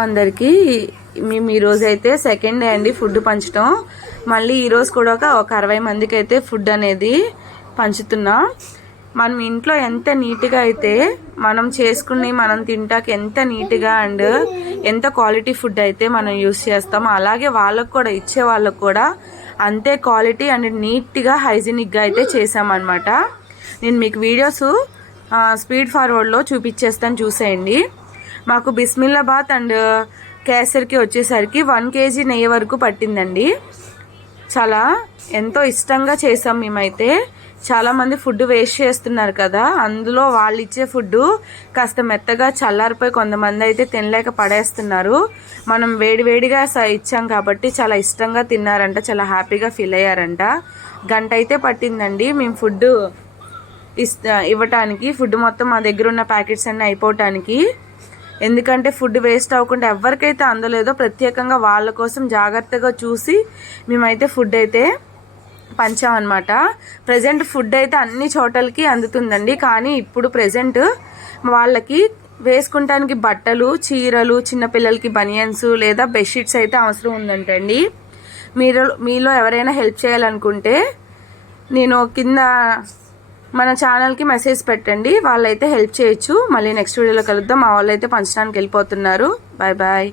అందరికీ మేము ఈరోజు అయితే సెకండ్ డే అండి ఫుడ్ పంచడం మళ్ళీ ఈరోజు కూడా ఒక ఒక అరవై మందికి అయితే ఫుడ్ అనేది పంచుతున్నాం. మనం ఇంట్లో ఎంత నీట్గా అయితే మనం చేసుకుని మనం తింటాక ఎంత నీట్గా అండ్ ఎంత క్వాలిటీ ఫుడ్ అయితే మనం యూస్ చేస్తాం అలాగే వాళ్ళకు కూడా ఇచ్చే వాళ్ళకు కూడా అంతే క్వాలిటీ అండ్ నీట్గా హైజీనిక్గా అయితే చేసామన్నమాట నేను మీకు వీడియోస్ స్పీడ్ ఫార్వర్డ్లో చూపించేస్తాను చూసేయండి. మాకు బిస్మిల్లాబాద్ అండ్ కేసర్కి వచ్చేసరికి వన్ కేజీ నెయ్యి వరకు పట్టిందండి. చాలా ఎంతో ఇష్టంగా చేసాం మేమైతే. చాలామంది ఫుడ్ వేస్ట్ చేస్తున్నారు కదా అందులో వాళ్ళు ఇచ్చే ఫుడ్ కాస్త మెత్తగా చల్లారిపోయి కొంతమంది అయితే తినలేక పడేస్తున్నారు. మనం వేడివేడిగా స- ఇచ్చాం కాబట్టి చాలా ఇష్టంగా తిన్నారంట చాలా హ్యాపీగా ఫీల్ అయ్యారంట. గంట అయితే పట్టిందండి. మేము ఫుడ్ ఇస్ ఇవ్వటానికి ఫుడ్ మొత్తం మా దగ్గర ఉన్న ప్యాకెట్స్ అన్నీ అయిపోవటానికి ఎందుకంటే ఫుడ్ వేస్ట్ అవ్వకుండా ఎవరికైతే అందలేదో ప్రత్యేకంగా వాళ్ళ కోసం జాగ్రత్తగా చూసి మేమైతే ఫుడ్ అయితే పంచామన్నమాట. ప్రజెంట్ ఫుడ్ అయితే అన్ని చోటలకి అందుతుందండి. కానీ ఇప్పుడు ప్రజెంట్ వాళ్ళకి వేసుకుంటానికి బట్టలు చీరలు చిన్నపిల్లలకి బనియన్స్ లేదా బెడ్షీట్స్ అయితే అవసరం ఉందంటండి. మీరు మీలో ఎవరైనా హెల్ప్ చేయాలనుకుంటే నేను కింద మన ఛానల్కి మెసేజ్ పెట్టండి. వాళ్ళైతే హెల్ప్ చేయొచ్చు. మళ్ళీ నెక్స్ట్ వీడియోలో కలుద్దాం. మా వాళ్ళు అయితే పంచడానికి వెళ్ళిపోతున్నారు. Bye bye